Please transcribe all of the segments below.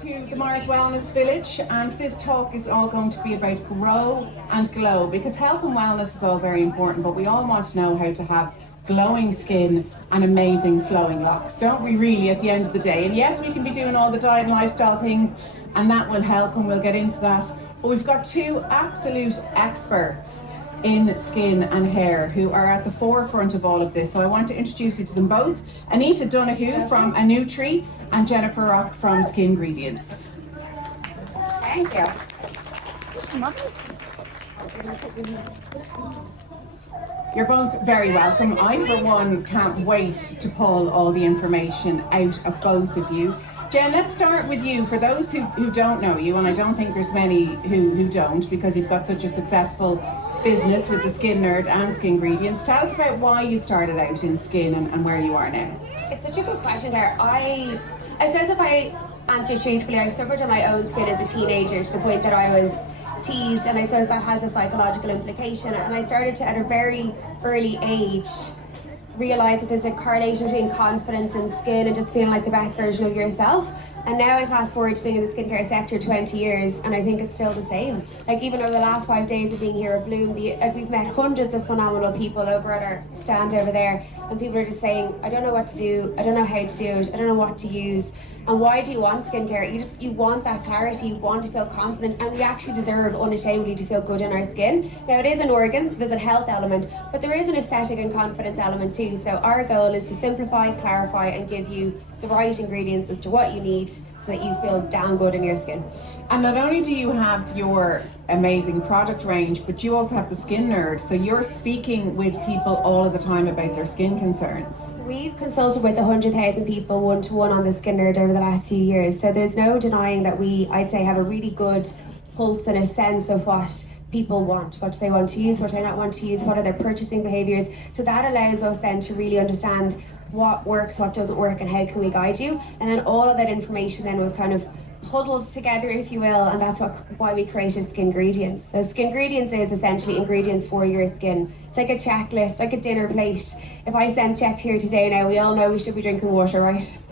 to the Mars Wellness Village, and this talk is all going to be about grow and glow, because health and wellness is all very important, but we all want to know how to have glowing skin and amazing flowing locks, don't we really, at the end of the day? And yes, we can be doing all the diet and lifestyle things, and that will help, and we'll get into that. But we've got two absolute experts in skin and hair who are at the forefront of all of this. So I want to introduce you to them both. Anita Donahue from Annutri and Jennifer Rock from Skingredients. Thank you. You're both very welcome. I, for one, can't wait to pull all the information out of both of you. Jen, let's start with you. For those who don't know you, and I don't think there's many who don't, because you've got such a successful business with the Skin Nerd and Skingredients. Tell us about why you started out in skin and where you are now. It's such a good question there. I suppose if I answer truthfully, I suffered on my own skin as a teenager to the point that I was teased, and I suppose that has a psychological implication. And I started to, at a very early age, realise that there's a correlation between confidence and skin and just feeling like the best version of yourself. And now I fast forward to being in the skincare sector 20 years, and I think it's still the same. Like, even over the last 5 days of being here at Bloom, we've met hundreds of phenomenal people over at our stand over there, and people are just saying, I don't know what to do, I don't know how to do it, I don't know what to use. And why do you want skincare? You want that clarity, you want to feel confident, and we actually deserve unashamedly to feel good in our skin. Now, it is an organ, so there's a health element, but there is an aesthetic and confidence element too. So our goal is to simplify, clarify, and give you the right ingredients as to what you need so that you feel damn good in your skin. And not only do you have your amazing product range, but you also have the Skin Nerd, so you're speaking with people all of the time about their skin concerns. We've consulted with 100,000 people one-to-one on the Skin Nerd over the last few years, so there's no denying that we, I'd say, have a really good pulse and a sense of what people want. What do they want to use, what do they not want to use, what are their purchasing behaviours. So that allows us then to really understand what works, what doesn't work, and how can we guide you. And then all of that information then was kind of huddled together, if you will, and that's why we created Skingredients. So Skingredients is essentially ingredients for your skin. It's like a checklist, like a dinner plate. If I sense checked here today now, we all know we should be drinking water, right?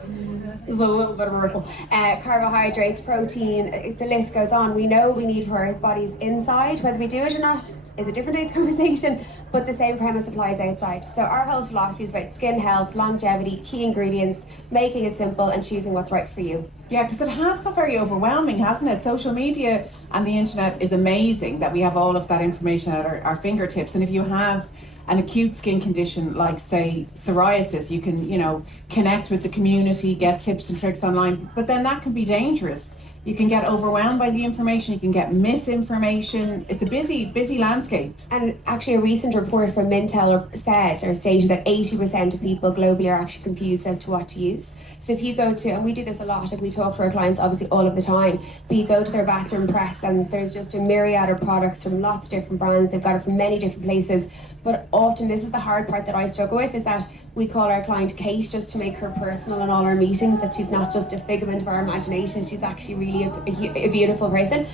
There's a little bit of a ripple. Carbohydrates, protein, the list goes on. We know we need for our bodies inside. Whether we do it or not is a different day's conversation, but the same premise applies outside. So our whole philosophy is about skin health, longevity, key ingredients, making it simple and choosing what's right for you. Yeah, because it has got very overwhelming, hasn't it? Social media and the internet is amazing that we have all of that information at our fingertips. And if you have an acute skin condition like, say, psoriasis, you can, connect with the community, get tips and tricks online, but then that can be dangerous. You can get overwhelmed by the information, you can get misinformation. It's a busy landscape. And actually a recent report from Mintel stated that 80% of people globally are actually confused as to what to use. So if you go to, and we do this a lot, like we talk to our clients obviously all of the time, but you go to their bathroom press and there's just a myriad of products from lots of different brands, they've got it from many different places, but often this is the hard part that I struggle with, is that we call our client Kate just to make her personal in all our meetings, that she's not just a figment of our imagination, she's actually really a beautiful person.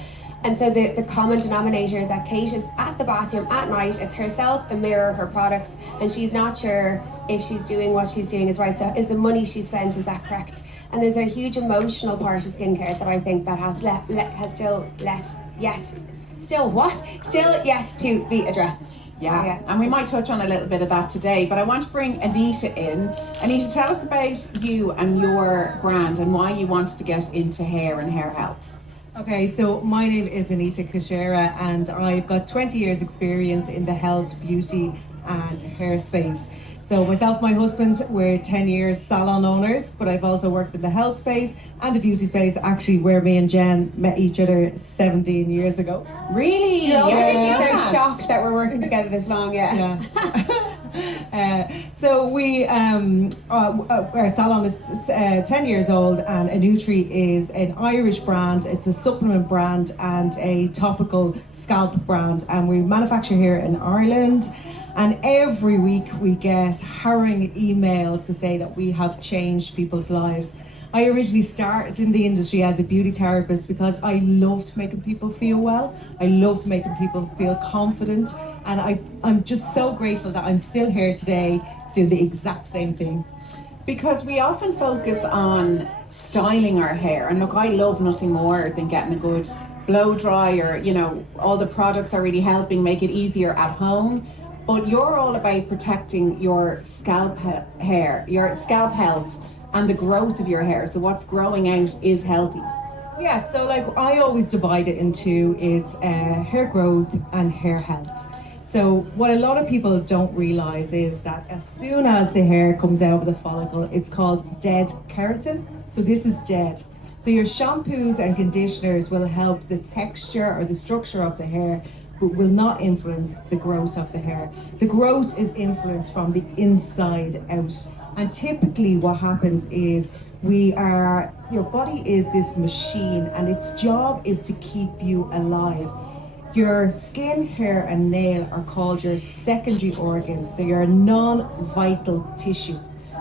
And so the common denominator is that Kate is at the bathroom at night, it's herself, the mirror, her products, and she's not sure if she's doing what she's doing is right. So is the money she spent, is that correct? And there's a huge emotional part of skincare that I think that has still yet to be addressed. Yeah, and we might touch on a little bit of that today, but I want to bring Anita in. Anita, tell us about you and your brand and why you wanted to get into hair and hair health. Okay, so my name is Anita Kucsera and I've got 20 years experience in the health, beauty and hair space. So myself and my husband, we're 10 years salon owners, but I've also worked in the health space and the beauty space, actually where me and Jen met each other 17 years ago. Really? You're so shocked that we're working together this long, yeah. So we, our salon is 10 years old, and Annutri is an Irish brand. It's a supplement brand and a topical scalp brand, and we manufacture here in Ireland. And every week we get harrowing emails to say that we have changed people's lives. I originally started in the industry as a beauty therapist because I loved making people feel well. I loved making people feel confident. And I'm just so grateful that I'm still here today doing the exact same thing. Because we often focus on styling our hair, and look, I love nothing more than getting a good blow dry, or all the products are really helping make it easier at home. But you're all about protecting your scalp hair, your scalp health, and the growth of your hair. So what's growing out is healthy. Yeah, so like I always divide it into its hair growth and hair health. So what a lot of people don't realize is that as soon as the hair comes out of the follicle, it's called dead keratin. So this is dead. So your shampoos and conditioners will help the texture or the structure of the hair, but will not influence the growth of the hair. The growth is influenced from the inside out. And typically what happens is your body is this machine, and its job is to keep you alive. Your skin, hair and nail are called your secondary organs. They're your non-vital tissue.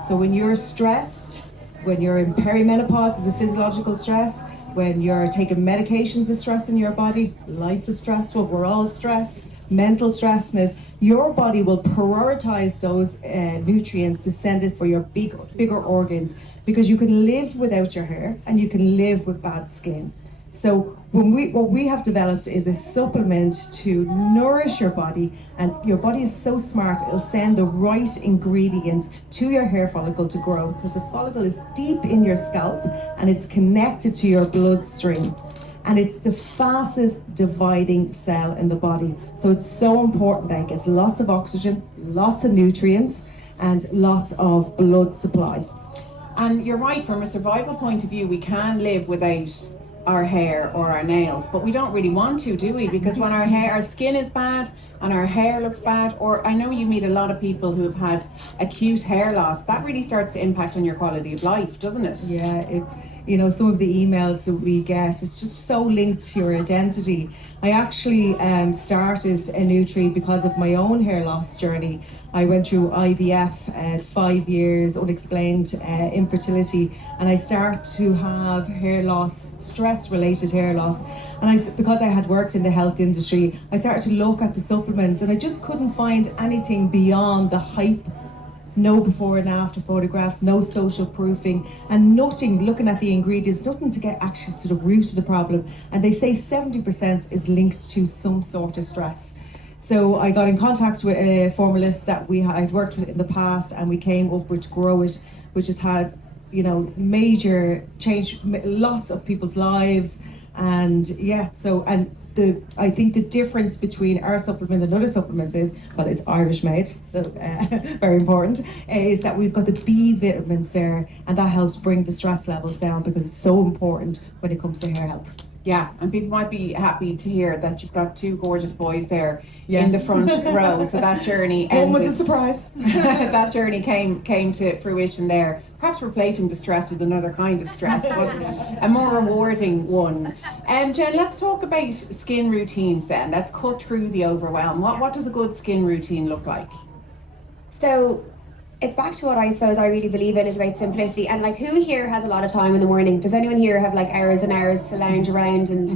So when you're stressed, when you're in perimenopause, is a physiological stress. When you're taking medications is stress in your body. Life is stressful, we're all stressed. Mental stressness. Your body will prioritize those nutrients to send it for your bigger organs, because you can live without your hair and you can live with bad skin. So what we have developed is a supplement to nourish your body, and your body is so smart, it'll send the right ingredients to your hair follicle to grow, because the follicle is deep in your scalp and it's connected to your bloodstream. And it's the fastest dividing cell in the body. So it's so important that it gets lots of oxygen, lots of nutrients, and lots of blood supply. And you're right, from a survival point of view, we can live without our hair or our nails, but we don't really want to, do we? Because when our skin is bad and our hair looks bad, or I know you meet a lot of people who have had acute hair loss, that really starts to impact on your quality of life, doesn't it? Yeah, it's, some of the emails that we get, it's just so linked to your identity. I actually started Annutri because of my own hair loss journey. I went through IVF, 5 years, unexplained infertility, and I started to have hair loss, stress-related hair loss. And because I had worked in the health industry, I started to look at the supplements, and I just couldn't find anything beyond the hype. No before and after photographs, no social proofing, and nothing, looking at the ingredients, nothing to get actually to the root of the problem. And they say 70% is linked to some sort of stress. So I got in contact with a formalist that I'd worked with in the past, and we came up with Grow It, which has had, major change, lots of people's lives. And yeah, I think the difference between our supplement and other supplements is, well, it's Irish made, so very important, is that we've got the B vitamins there, and that helps bring the stress levels down, because it's so important when it comes to hair health. Yeah, and people might be happy to hear that you've got two gorgeous boys there in the front row. So that journey ended. One was a surprise. That journey came to fruition there. Perhaps replacing the stress with another kind of stress, but a more rewarding one. Jen, let's talk about skin routines then. Let's cut through the overwhelm. What does a good skin routine look like? So it's back to what I suppose I really believe in, is about simplicity. And like, who here has a lot of time in the morning? Does anyone here have like hours and hours to lounge around? And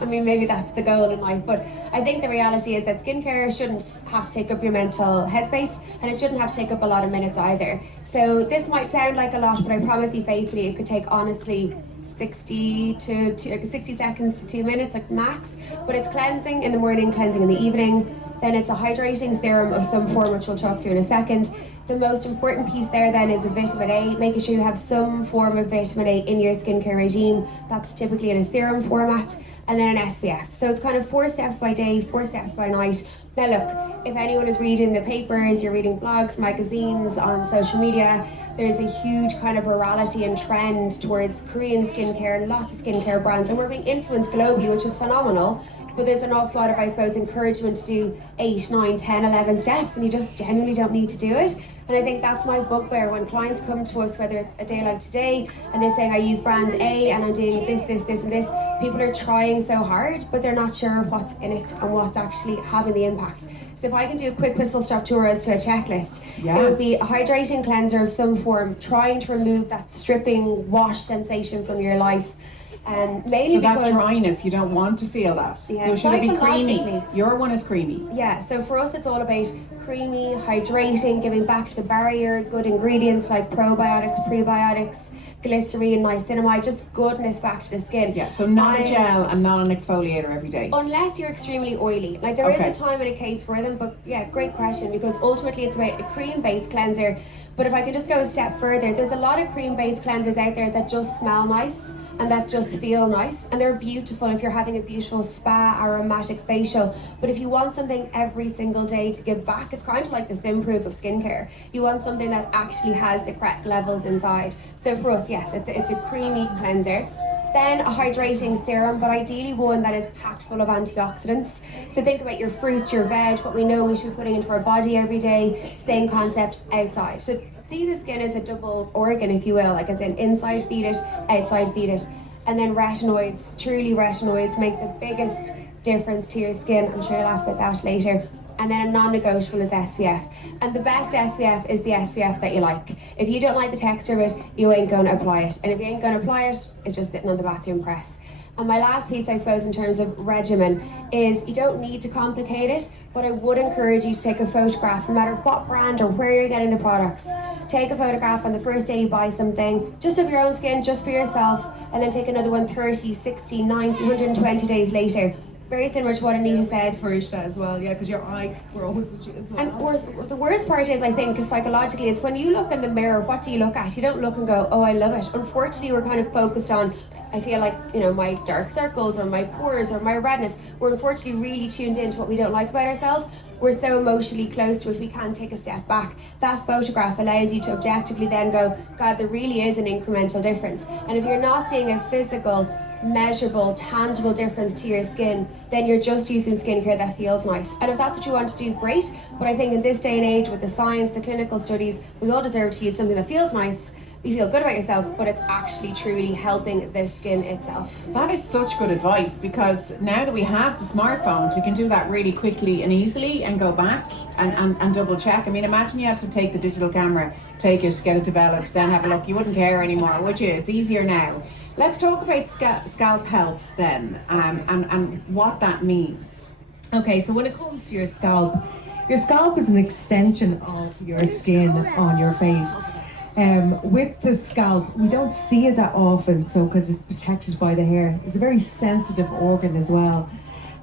I mean, maybe that's the goal in life, but I think the reality is that skincare shouldn't have to take up your mental headspace, and it shouldn't have to take up a lot of minutes either. So this might sound like a lot, but I promise you faithfully, it could take honestly 60 seconds to 2 minutes, like max. But it's cleansing in the morning, cleansing in the evening. Then it's a hydrating serum of some form, which we'll talk through in a second. The most important piece there then is a vitamin A, making sure you have some form of vitamin A in your skincare regime. That's typically in a serum format, and then an SPF. So it's kind of 4 steps by day, 4 steps by night. Now look, if anyone is reading the papers, you're reading blogs, magazines, on social media, there's a huge kind of virality and trend towards Korean skincare, lots of skincare brands, and we're being influenced globally, which is phenomenal. But there's an awful lot of, I suppose, encouragement to do 8, 9, 10, 11 steps, and you just genuinely don't need to do it. And I think that's my bugbear when clients come to us, whether it's a day like today, and they're saying, I use brand A and I'm doing this, this, this, and this. People are trying so hard, but they're not sure what's in it and what's actually having the impact. So if I can do a quick whistle-stop tour as to a checklist, It would be a hydrating cleanser of some form, trying to remove that stripping wash sensation from your life. Mainly So that because dryness, you don't want to feel that. Yeah, So should it be creamy? psychologically. Your one is creamy. yeah, so for us it's all about creamy, hydrating, giving back to the barrier, good ingredients like probiotics, prebiotics, glycerine, niacinamide, just goodness back to the skin. Yeah, so not a I- gel and not an exfoliator every day. Unless you're extremely oily. Like there is Okay. a time and a case for them, but yeah, great question, because ultimately it's about a cream-based cleanser. But if I could just go a step further, there's a lot of cream-based cleansers out there that just smell nice and that just feel nice, and they're beautiful if you're having a beautiful spa aromatic facial. But if you want something every single day to give back, it's kind of like the Simproof of skincare. You want something that actually has the correct levels inside. So for us, yes, it's a creamy cleanser. Then a hydrating serum, but ideally one that is packed full of antioxidants. So think about your fruit, your veg, what we know we should be putting into our body every day. Same concept outside. So see the skin as a double organ, if you will, like as in inside feed it, outside feed it. And then retinoids, truly retinoids make the biggest difference to your skin. I'm sure you'll ask about that later. And then a non-negotiable is SPF. And the best SPF is the SPF that you like. If you don't like the texture of it, you ain't going to apply it. And if you ain't going to apply it, it's just sitting on the bathroom press. And my last piece, I suppose, in terms of regimen is you don't need to complicate it, but I would encourage you to take a photograph, no matter what brand or where you're getting the products. Take a photograph on the first day you buy something, just of your own skin, just for yourself, and then take another one 30, 60, 90, 120 days later. Very similar to what Anita said. Encourage that as well, yeah, because your eye grows with you as well. And the worst part is, I think, psychologically, is when you look in the mirror, what do you look at? You don't look and go, oh, I love it. Unfortunately, we're kind of focused on, I feel like, you know, my dark circles or my pores or my redness. We're unfortunately really tuned into what we don't like about ourselves. We're so emotionally close to it, we can't take a step back. That photograph allows you to objectively then go, God, there really is an incremental difference. And if you're not seeing a physical, measurable, tangible difference to your skin, then you're just using skincare that feels nice. And if that's what you want to do, great. But I think in this day and age, with the science, the clinical studies, we all deserve to use something that feels nice, you feel good about yourself, but it's actually truly helping the skin itself. That is such good advice, because now that we have the smartphones, we can do that really quickly and easily and go back and double check. I mean, imagine you had to take the digital camera, take it, get it developed, then have a look. You wouldn't care anymore, would you? It's easier now. Let's talk about scalp health then, and what that means. Okay, so when it comes to your scalp is an extension of your skin on your face. With the scalp, we don't see it that often, so because it's protected by the hair. It's a very sensitive organ as well,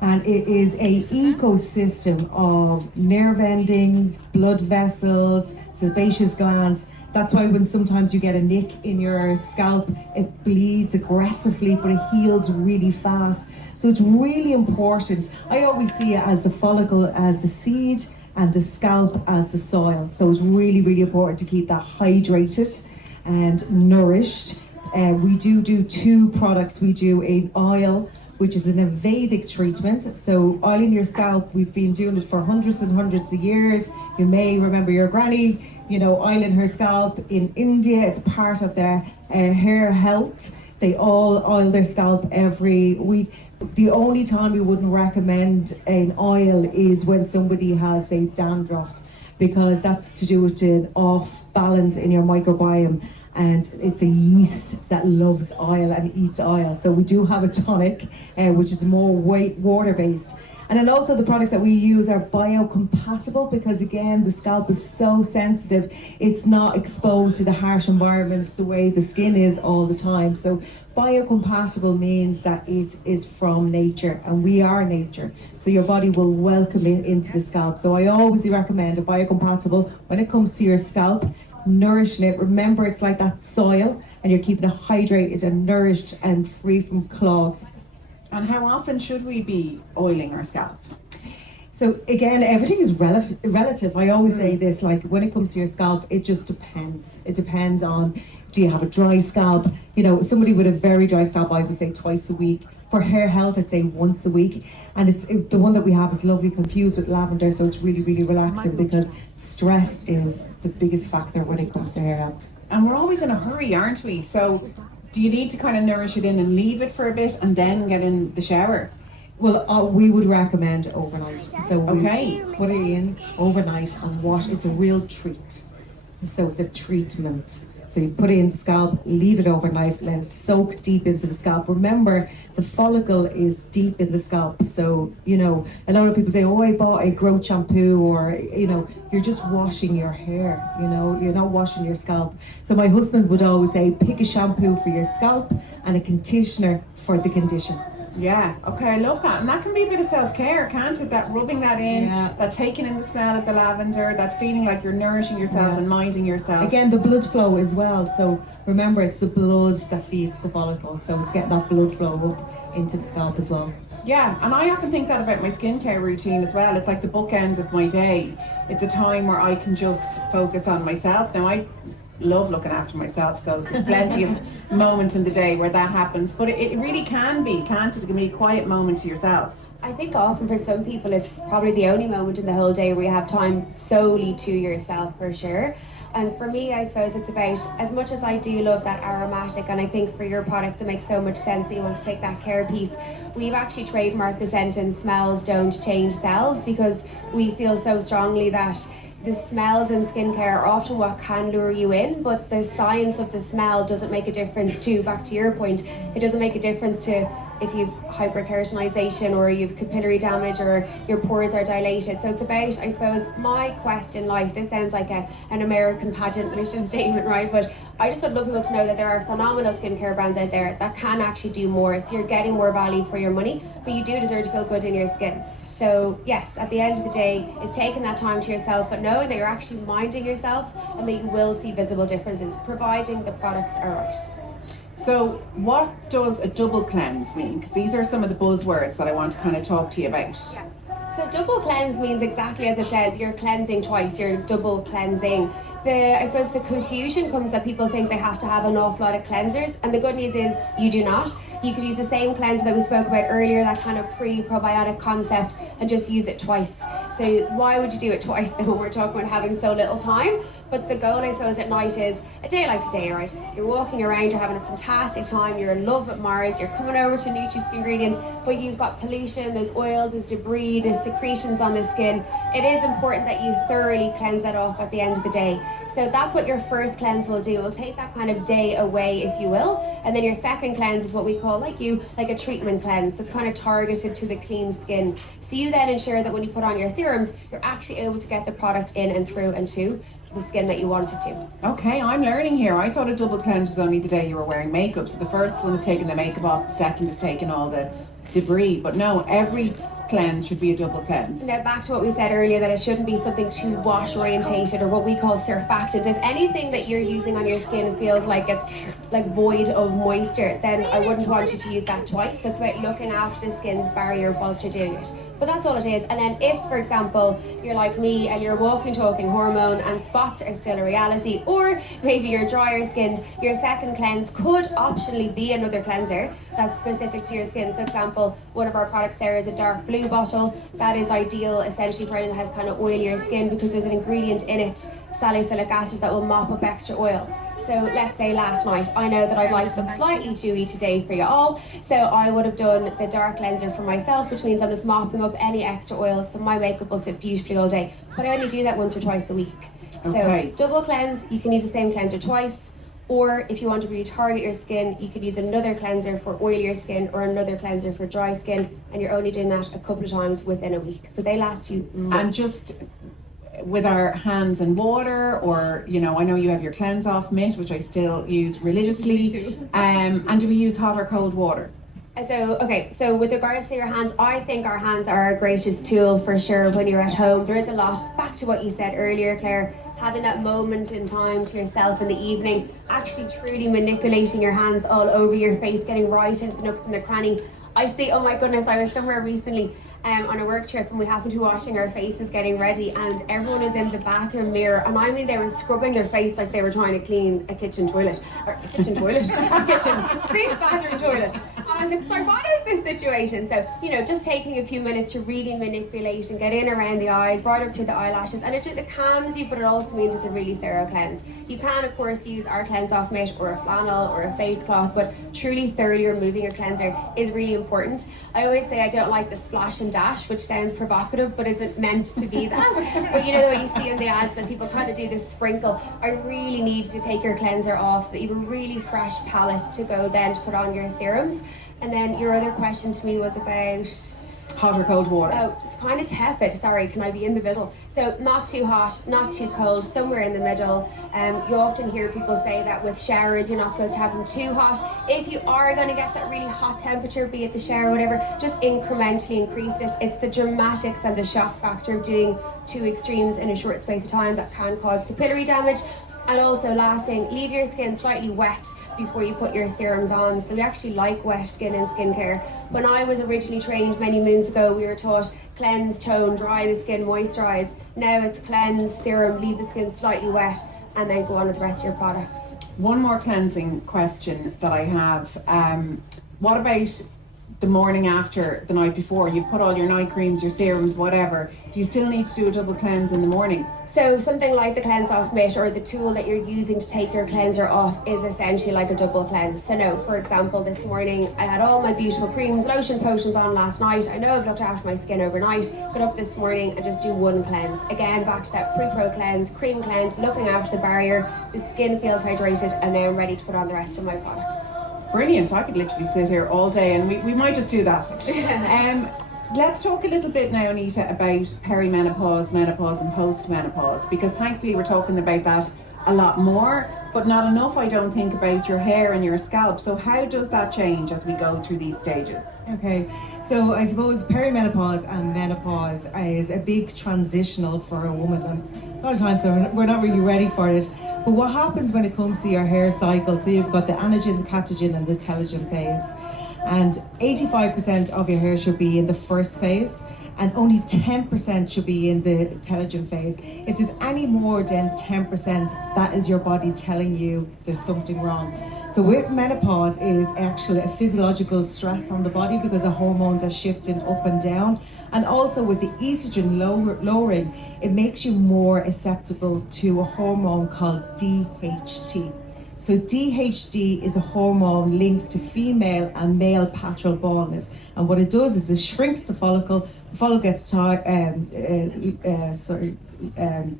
and it is a ecosystem of nerve endings, blood vessels, sebaceous glands. That's why when sometimes you get a nick in your scalp, it bleeds aggressively, but it heals really fast. So it's really important. I always see it as the follicle as the seed and the scalp as the soil. So it's really, really important to keep that hydrated and nourished. We do two products. We do an oil, which is an Ayurvedic treatment. So oiling your scalp, we've been doing it for hundreds and hundreds of years. You may remember your granny, oiling her scalp. In India, it's part of their hair health. They all oil their scalp every week. The only time we wouldn't recommend an oil is when somebody has, say, dandruff, because that's to do with an off balance in your microbiome. And it's a yeast that loves oil and eats oil. So we do have a tonic, which is more water-based. And then also the products that we use are biocompatible, because again, the scalp is so sensitive. It's not exposed to the harsh environments the way the skin is all the time. So biocompatible means that it is from nature, and we are nature. So your body will welcome it into the scalp. So I always recommend a biocompatible when it comes to your scalp, nourishing it. Remember, it's like that soil, and you're keeping it hydrated and nourished and free from clogs. And how often should we be oiling our scalp? So again, everything is relative. I always say this, like when it comes to your scalp, it just depends. It depends on, do you have a dry scalp? Somebody with a very dry scalp, I would say twice a week. For hair health, I'd say once a week. And the one that we have is lovely, confused with lavender, so it's really, really relaxing, because stress is the biggest factor when it comes to hair health. And we're always in a hurry, aren't we? So do you need to kind of nourish it in and leave it for a bit and then get in the shower? Well, we would recommend overnight. So we Okay. put it in overnight and wash. It's a real treat. So it's a treatment. So you put it in the scalp, leave it overnight, let it soak deep into the scalp. Remember, the follicle is deep in the scalp. So, you know, a lot of people say, oh, I bought a growth shampoo, or, you know, you're just washing your hair, you know, you're not washing your scalp. So my husband would always say, pick a shampoo for your scalp and a conditioner for the condition. Yeah, okay, I love that. And that can be a bit of self-care, can't it? That rubbing that in, Yeah. that taking in the smell of the lavender, that feeling like you're nourishing yourself and minding yourself. Again, the blood flow as well. So remember, it's the blood that feeds the follicle. So it's getting that blood flow up into the scalp as well. Yeah, and I often think that about my skincare routine as well. It's like the bookends of my day. It's a time where I can just focus on myself. Now, I love looking after myself, so there's plenty of moments in the day where that happens. But it really can be, can't it? It can be a quiet moment to yourself. I think often for some people it's probably the only moment in the whole day where you have time solely to yourself, for sure. And for me, I suppose it's about, as much as I do love that aromatic, and I think for your products it makes so much sense that you want to take that care piece, we've actually trademarked the sentence, smells don't change cells, because we feel so strongly that the smells in skincare are often what can lure you in, but the science of the smell doesn't make a difference to, back to your point, it doesn't make a difference to if you've hyperkeratinization or you've capillary damage or your pores are dilated. So it's about, I suppose, my quest in life. This sounds like an American pageant mission statement, right? But I just would love people to know that there are phenomenal skincare brands out there that can actually do more. So you're getting more value for your money, but you do deserve to feel good in your skin. So yes, at the end of the day, it's taking that time to yourself, but knowing that you're actually minding yourself and that you will see visible differences, providing the products are right. So what does a double cleanse mean? Because these are some of the buzzwords that I want to kind of talk to you about. Yeah. So double cleanse means exactly as it says, you're cleansing twice, you're double cleansing. I suppose the confusion comes that people think they have to have an awful lot of cleansers, and the good news is you do not. You could use the same cleanser that we spoke about earlier, that kind of pre-probiotic concept, and just use it twice. So why would you do it twice then when we're talking about having so little time? But the goal, I suppose, at night is a day like today, right? You're walking around, you're having a fantastic time, you're in love with Mars, you're coming over to Annutri Skingredients, but you've got pollution, there's oil, there's debris, there's secretions on the skin. It is important that you thoroughly cleanse that off at the end of the day. So that's what your first cleanse will do. It will take that kind of day away, if you will. And then your second cleanse is what we call, like a treatment cleanse. So it's kind of targeted to the clean skin. So you then ensure that when you put on your serums, you're actually able to get the product in and through and to the skin that you want it to. Okay, I'm learning here. I thought a double cleanse was only the day you were wearing makeup. So the first one is taking the makeup off, the second is taking all the debris. But no, every cleanse should be a double cleanse. Now back to what we said earlier, that it shouldn't be something too wash orientated or what we call surfactant. If anything that you're using on your skin feels like it's like void of moisture, then I wouldn't want you to use that twice. So it's about looking after the skin's barrier whilst you're doing it. But that's all it is. And then if, for example, you're like me and you're walking, talking hormone and spots are still a reality, or maybe you're drier skinned, your second cleanse could optionally be another cleanser that's specific to your skin. So example, one of our products there is a dark blue bottle. That is ideal essentially for anyone that has kind of oilier skin, because there's an ingredient in it, salicylic acid, that will mop up extra oil. So let's say last night, I know that I'd like to look slightly dewy today for you all. So I would have done the dark cleanser for myself, which means I'm just mopping up any extra oil, so my makeup will sit beautifully all day. But I only do that once or twice a week. Okay. So double cleanse, you can use the same cleanser twice. Or if you want to really target your skin, you could use another cleanser for oilier skin or another cleanser for dry skin. And you're only doing that a couple of times within a week. So they last you months. And just with our hands in water, or, you know, I know you have your cleanse off mitt, which I still use religiously. And do we use hot or cold water? So with regards to your hands, I think our hands are our greatest tool for sure when you're at home. There is a lot, back to what you said earlier, Claire, having that moment in time to yourself in the evening, actually truly manipulating your hands all over your face, getting right into the nooks and the cranny. I see, oh my goodness, I was somewhere recently on a work trip and we happened to be washing our faces getting ready, and everyone was in the bathroom mirror, and I mean they were scrubbing their face like they were trying to clean a kitchen toilet, or a kitchen toilet, a kitchen sink bathroom toilet. And I was like, sorry, what is this situation? So, you know, just taking a few minutes to really manipulate and get in around the eyes, right up through the eyelashes, and it calms you, but it also means it's a really thorough cleanse. You can, of course, use our cleanse off mitt or a flannel or a face cloth, but truly thoroughly removing your cleanser is really important. I always say I don't like the splash and dash, which sounds provocative, but isn't meant to be that. But you know what you see in the ads that people kind of do this sprinkle. I really need to take your cleanser off so that you have a really fresh palette to go then to put on your serums. And then your other question to me was about hot or cold water? Oh, it's kind of tepid. Sorry, can I be in the middle? So not too hot, not too cold, somewhere in the middle. You often hear people say that with showers you're not supposed to have them too hot. If you are going to get that really hot temperature, be it the shower or whatever, just incrementally increase it. It's the dramatics and the shock factor of doing two extremes in a short space of time that can cause capillary damage. And also, last thing, leave your skin slightly wet before you put your serums on. So we actually like wet skin in skincare. When I was originally trained many moons ago, we were taught cleanse, tone, dry the skin, moisturise. Now it's cleanse, serum, leave the skin slightly wet, and then go on with the rest of your products. One more cleansing question that I have. What about the morning after, the night before? You put all your night creams, your serums, whatever. Do you still need to do a double cleanse in the morning? So something like the cleanse off mitt or the tool that you're using to take your cleanser off is essentially like a double cleanse. So no, for example, this morning I had all my beautiful creams, lotions, potions on last night. I know I've looked after my skin overnight. Got up this morning and just do one cleanse. Again, back to that pre-pro cleanse, cream cleanse, looking after the barrier. The skin feels hydrated, and now I'm ready to put on the rest of my products. Brilliant. I could literally sit here all day, and we might just do that. Let's talk a little bit now, Anita, about perimenopause, menopause and post-menopause, because thankfully we're talking about that a lot more, but not enough, I don't think, about your hair and your scalp. So how does that change as we go through these stages? Okay, so I suppose perimenopause and menopause is a big transitional for a woman, and a lot of times we're not really ready for it. But what happens when it comes to your hair cycle? So you've got the anagen, the catagen and the telogen phase. And 85% of your hair should be in the first phase, and only 10% should be in the telogen phase. If there's any more than 10%, that is your body telling you there's something wrong. So with menopause is actually a physiological stress on the body because the hormones are shifting up and down. And also with the estrogen lowering, it makes you more susceptible to a hormone called DHT. So DHT is a hormone linked to female and male pattern baldness, and what it does is it shrinks the follicle gets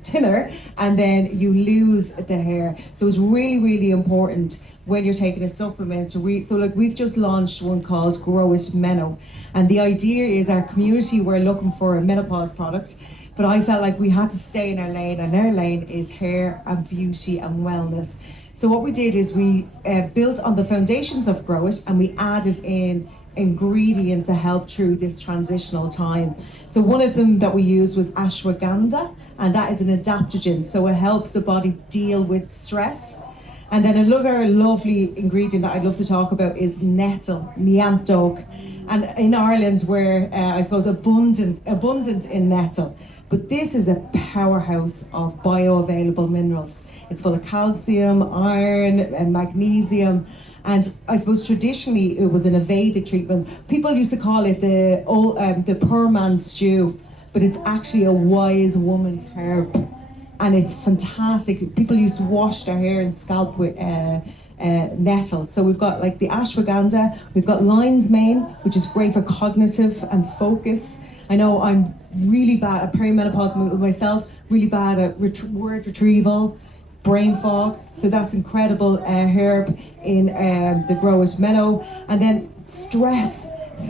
thinner, and then you lose the hair. So it's really, really important when you're taking a supplement to so like we've just launched one called Grow It Meno, and the idea is our community were looking for a menopause product, but I felt like we had to stay in our lane, and our lane is hair and beauty and wellness. So what we did is we built on the foundations of Grow It, and we added in ingredients to help through this transitional time. So one of them that we used was ashwagandha, and that is an adaptogen, so it helps the body deal with stress. And then another lovely ingredient that I'd love to talk about is nettle, neantog. And in Ireland we're I suppose abundant in nettle, but this is a powerhouse of bioavailable minerals. It's full of calcium, iron and magnesium. And I suppose traditionally it was an Ayurvedic treatment. People used to call it the poor man's stew, but it's actually a wise woman's herb. And it's fantastic. People used to wash their hair and scalp with nettle. So we've got like the ashwagandha, we've got lion's mane, which is great for cognitive and focus. I know I'm really bad at perimenopause myself, really bad at word retrieval, brain fog, so that's incredible herb in the Grow It Meno. And then stress,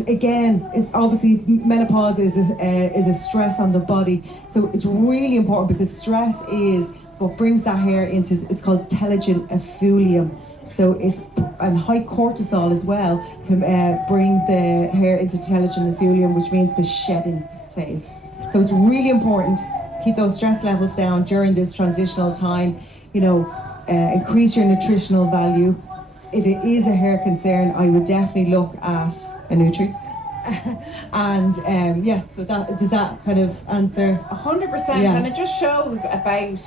again, obviously menopause is a stress on the body, so it's really important because stress is what brings that hair into, it's called telogen effluvium. So it's, and high cortisol as well can bring the hair into telogen effluvium, which means the shedding phase. So it's really important to keep those stress levels down during this transitional time. You know, increase your nutritional value. If it is a hair concern, I would definitely look at Annutri. And yeah, so that, does that kind of answer? 100%, Yeah. and it just shows about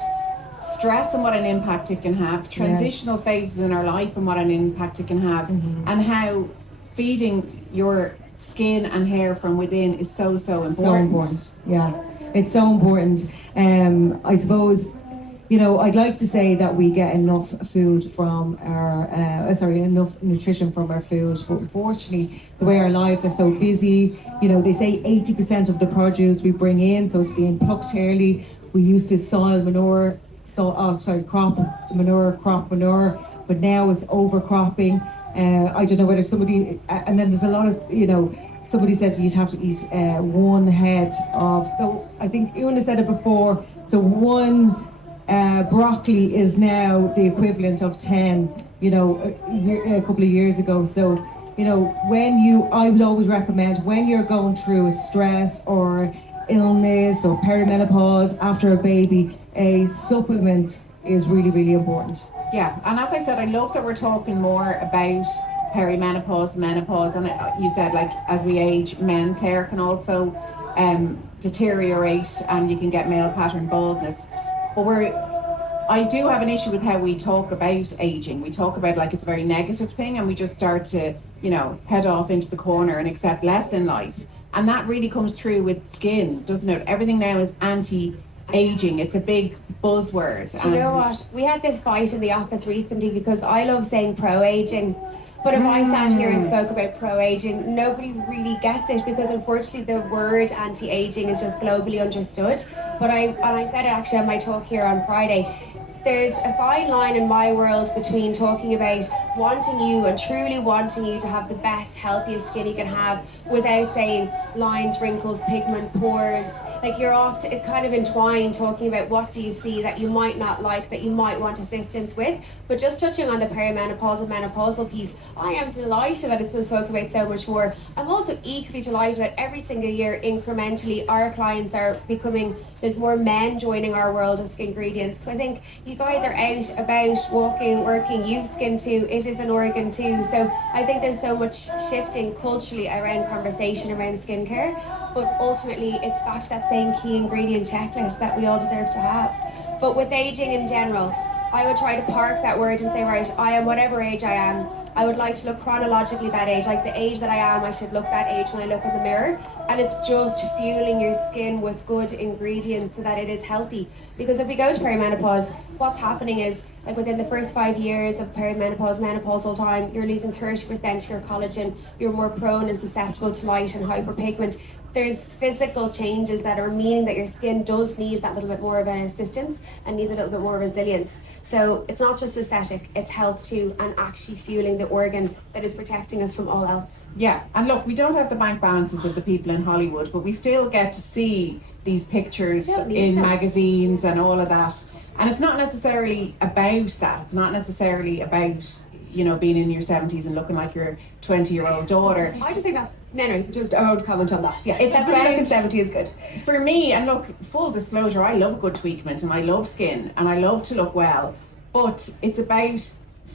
stress and what an impact it can have, transitional phases in our life and what an impact it can have, and how feeding your skin and hair from within is so important. So important. Yeah, it's so important. I suppose, you know, I'd like to say that we get enough food from our, enough nutrition from our food, but unfortunately, the way our lives are so busy, you know, they say 80% of the produce we bring in, so it's being plucked early. We used to crop manure, but now it's overcropping. I don't know whether somebody, and then there's a lot of, you know, somebody said you'd have to eat one head of, no, I think Una said it before, so one broccoli is now the equivalent of 10, you know, a couple of years ago. So, you know, I would always recommend when you're going through a stress or illness or perimenopause after a baby, a supplement is really, really important. Yeah, and as I said, I love that we're talking more about perimenopause, menopause, and you said, like, as we age, men's hair can also deteriorate and you can get male pattern baldness. But I do have an issue with how we talk about aging. We talk about like it's a very negative thing, and we just start to, you know, head off into the corner and accept less in life. And that really comes through with skin, doesn't it? Everything now is anti-aging. It's a big buzzword. Do you know what? We had this fight in the office recently because I love saying pro-aging. But if I sat here and spoke about pro-aging, nobody really gets it, because unfortunately the word anti-aging is just globally understood. But I said it actually on my talk here on Friday. There's a fine line in my world between talking about wanting you and truly wanting you to have the best, healthiest skin you can have without saying lines, wrinkles, pigment, pores. Like it's kind of entwined, talking about what do you see that you might not like, that you might want assistance with. But just touching on the perimenopausal, menopausal piece, I am delighted that it's been spoken about so much more. I'm also equally delighted that every single year, incrementally, our clients are becoming, there's more men joining our world of Skingredients. Because I think you guys are out about walking, working, you've skin too, it is an organ too. So I think there's so much shifting culturally around conversation around skincare. But ultimately, it's back to that same key ingredient checklist that we all deserve to have. But with aging in general, I would try to park that word and say, right, I am whatever age I am. I would like to look chronologically that age, like the age that I am, I should look that age when I look in the mirror. And it's just fueling your skin with good ingredients so that it is healthy. Because if we go to perimenopause, what's happening is, like within the first 5 years of perimenopause, menopausal time, you're losing 30% of your collagen, you're more prone and susceptible to light and hyperpigment. There's physical changes that are meaning that your skin does need that little bit more of an assistance and needs a little bit more resilience. So it's not just aesthetic, it's health too, and actually fueling the organ that is protecting us from all else. Yeah, and look, we don't have the bank balances of the people in Hollywood, but we still get to see these pictures in magazines and all of that. And it's not necessarily about that. It's not necessarily about, you know, being in your 70s and looking like your 20-year-old daughter. I just think that's, no, just I won't comment on that. Yeah, it's 70 is good. For me, and look, full disclosure, I love a good treatment and I love skin and I love to look well, but it's about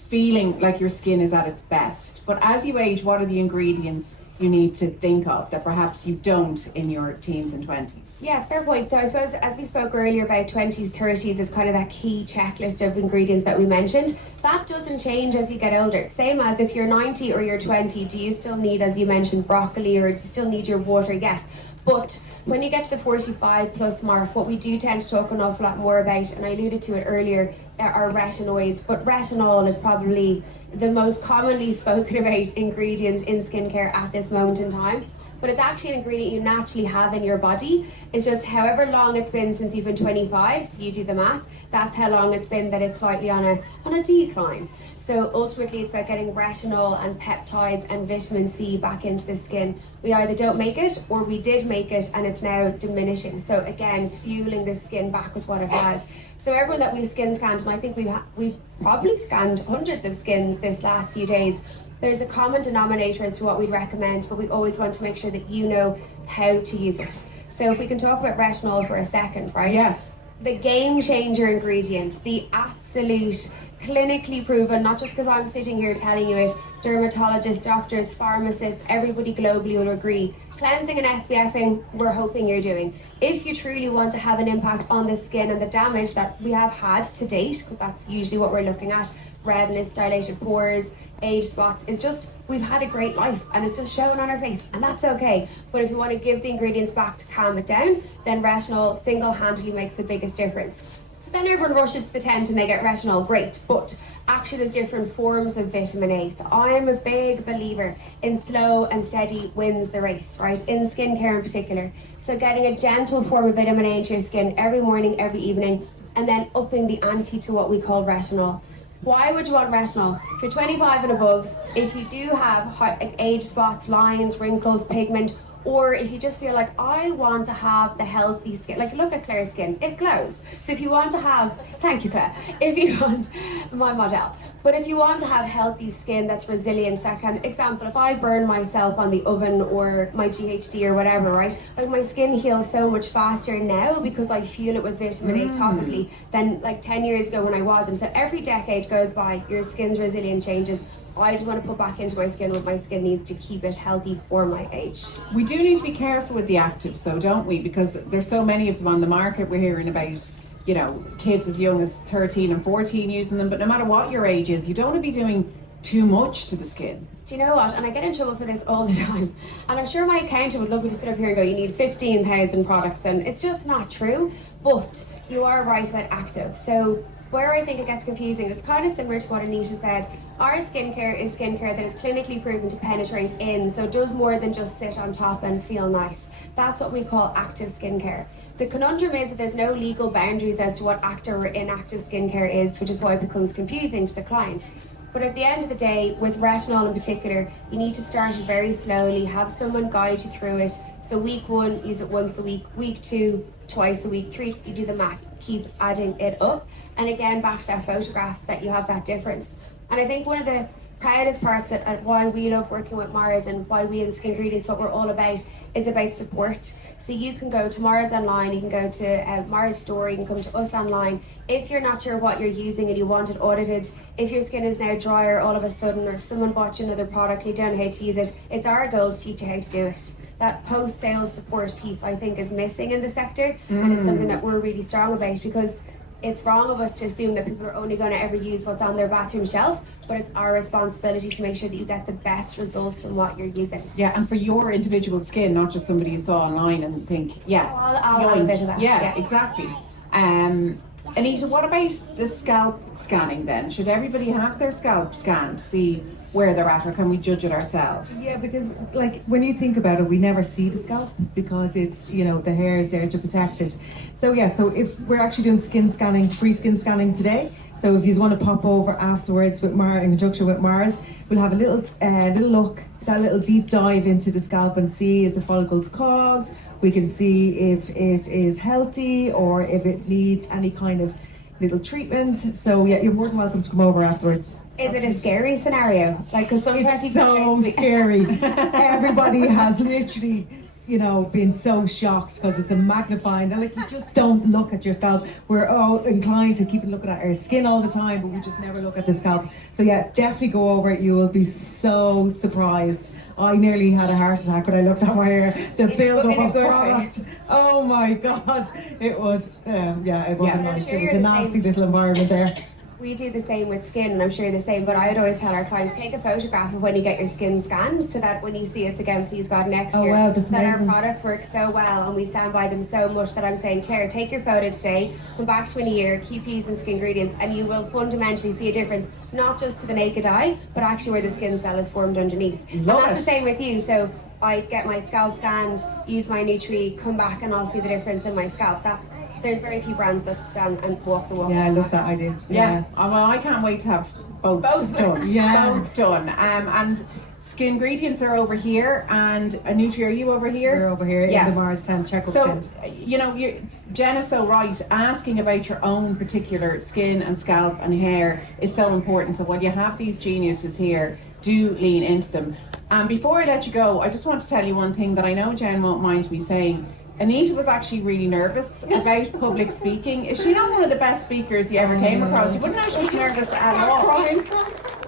feeling like your skin is at its best. But as you age, what are the ingredients you need to think of that perhaps you don't in your teens and 20s? Yeah, fair point. So I suppose, as we spoke earlier about 20s, 30s is kind of that key checklist of ingredients that we mentioned. That doesn't change as you get older. Same as if you're 90 or you're 20, do you still need, as you mentioned, broccoli, or do you still need your water? Yes. But when you get to the 45 plus mark, what we do tend to talk an awful lot more about, and I alluded to it earlier, are retinoids. But retinol is probably the most commonly spoken about ingredient in skincare at this moment in time. But it's actually an ingredient you naturally have in your body. It's just however long it's been since you've been 25, so you do the math, that's how long it's been that it's slightly on a decline. So ultimately it's about getting retinol and peptides and vitamin C back into the skin. We either don't make it or we did make it and it's now diminishing. So again, fueling the skin back with what it has. So everyone that we've skin scanned, and I think we've probably scanned hundreds of skins this last few days, there's a common denominator as to what we'd recommend, but we always want to make sure that you know how to use it. So if we can talk about retinol for a second, right? Yeah. The game changer ingredient, the absolute clinically proven, not just because I'm sitting here telling you it, dermatologists, doctors, pharmacists, everybody globally will agree. Cleansing and SPFing, we're hoping you're doing. If you truly want to have an impact on the skin and the damage that we have had to date, because that's usually what we're looking at, redness, dilated pores, age spots is just we've had a great life and it's just showing on our face, and that's okay. But if you want to give the ingredients back to calm it down, then retinol single-handedly makes the biggest difference. So then everyone rushes to the tent and they get retinol, great, but actually there's different forms of vitamin A. So I'm a big believer in slow and steady wins the race, right? In skincare in particular. So getting a gentle form of vitamin A into your skin every morning, every evening, and then upping the ante to what we call retinol. Why would you want retinol? If you're 25 and above, if you do have age spots, lines, wrinkles, pigment, or if you just feel like, I want to have the healthy skin, like look at Claire's skin, it glows. So if you want to have, thank you Claire, if you want, my model, but if you want to have healthy skin that's resilient, that kind of, example, if I burn myself on the oven or my GHD or whatever, right, like my skin heals so much faster now because I fuel it with vitamin A topically than like 10 years ago when I wasn't. So every decade goes by, your skin's resilience changes. I just want to put back into my skin what my skin needs to keep it healthy for my age. We do need to be careful with the actives though, don't we? Because there's so many of them on the market. We're hearing about, you know, kids as young as 13 and 14 using them, but no matter what your age is, you don't want to be doing too much to the skin. Do you know what? And I get in trouble for this all the time. And I'm sure my accountant would love me to sit up here and go, you need 15,000 products, and it's just not true. But you are right about active. So where I think it gets confusing, it's kind of similar to what Anita said. Our skincare is skincare that is clinically proven to penetrate in, so it does more than just sit on top and feel nice. That's what we call active skincare. The conundrum is that there's no legal boundaries as to what active or inactive skincare is, which is why it becomes confusing to the client. But at the end of the day, with retinol in particular, you need to start it very slowly, have someone guide you through it. So week 1, use it once a week, week 2, twice a week, 3, you do the math, keep adding it up. And again, back to that photograph, that you have that difference. And I think one of the proudest parts at why we love working with Mars and why we in Skingredients, what we're all about, is about support. So you can go to Mars online, you can go to Mars store, you can come to us online. If you're not sure what you're using and you want it audited, if your skin is now drier all of a sudden, or someone bought you another product, you don't know how to use it, it's our goal to teach you how to do it. That post-sales support piece, I think, is missing in the sector, and it's something that we're really strong about, because it's wrong of us to assume that people are only going to ever use what's on their bathroom shelf, but it's our responsibility to make sure that you get the best results from what you're using. Yeah, and for your individual skin, not just somebody you saw online and think, yeah, I'll have a bit of that. Yeah, exactly. Anita, what about the scalp scanning then? Should everybody have their scalp scanned to see where they're at, or can we judge it ourselves? Yeah, because like when you think about it, we never see the scalp because it's, you know, the hair is there to protect it. So yeah, so if we're actually doing skin scanning, free skin scanning today, so if you want to pop over afterwards with Mars, in conjunction with Mars, we'll have a little look, that little deep dive into the scalp and see is the follicles clogged. We can see if it is healthy or if it needs any kind of little treatment. So yeah, you're more than welcome to come over afterwards. Is it a scary scenario? Like, because sometimes It's people so scary. Everybody has literally, you know, been so shocked because it's a magnifying. And like, you just don't look at your scalp. We're all inclined to keep looking at our skin all the time, but we just never look at the scalp. So yeah, definitely go over it. You will be so surprised. I nearly had a heart attack when I looked at my hair. The build-up of product. Oh my God. It was, it wasn't nice. It was a nasty little environment there. We do the same with skin, and I'm sure you're the same, but I would always tell our clients, take a photograph of when you get your skin scanned, so that when you see us again, please God, next year, wow, that's that amazing. our products work so well and we stand by them so much that I'm saying, Claire, take your photo today, come back to in a year, keep using Skingredients, and you will fundamentally see a difference, not just to the naked eye, but actually where the skin cell is formed underneath. And that's the same with you. So I get my scalp scanned, use my Annutri, come back and I'll see the difference in my scalp. There's very few brands that stand and walk the walk. Yeah, I love that idea. Yeah. Well, I can't wait to have both done. Yeah. Both done. And Skingredients are over here, and Annutri, are you over here? We're over here in the Mars tent. Check up tent. You know, Jen is so right. Asking about your own particular skin and scalp and hair is so important. So when you have these geniuses here, do lean into them. And before I let you go, I just want to tell you one thing that I know Jen won't mind me saying. Anita was actually really nervous about public speaking. Is she not one of the best speakers you ever came across? You wouldn't actually be nervous at all.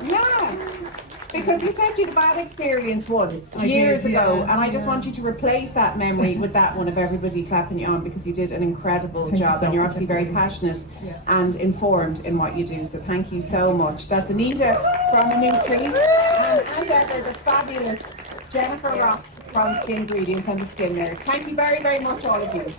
Yeah. Because you said you had a bad experience once, I years did, ago, yeah, and I just yeah. want you to replace that memory with that one of everybody clapping you on, because you did an incredible Thank you job, so and you're much, obviously very definitely. passionate Yes. and informed in what you do, so thank you so much. That's Anita from Annutri, and as ever, the fabulous Jennifer Rock from Skingredients and the Skin Nerd. Thank you very, very much, all of you.